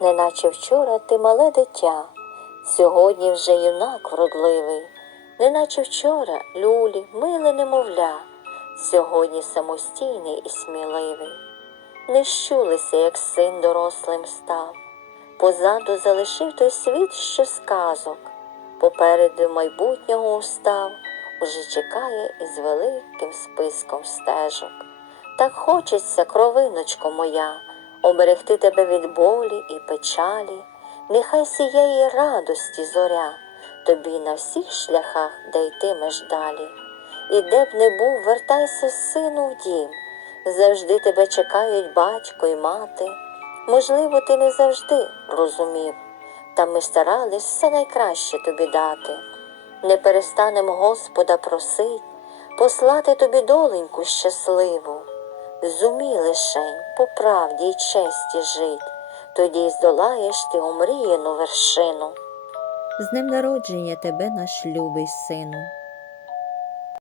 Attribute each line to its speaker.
Speaker 1: неначе вчора ти мале дитя, сьогодні вже юнак вродливий, неначе вчора люлі, миле немовля, сьогодні самостійний і сміливий. Не щулися, як син дорослим став, позаду залишив той світ, що сказок, попереду майбутнього устав, уже чекає із великим списком стежок. Так хочеться, кровиночко моя, оберегти тебе від болі і печалі, нехай сієї радості зоря, тобі на всіх шляхах де йтимеш далі. І де б не був, вертайся, сину, в дім, завжди тебе чекають батько і мати. Можливо, ти не завжди розумів, та ми старались все найкраще тобі дати. Не перестанем Господа просить, послати тобі доленьку щасливу. Зумій лишень по правді й честі жить, тоді здолаєш ти умріяну вершину.
Speaker 2: З днем народження тебе, наш любий сину.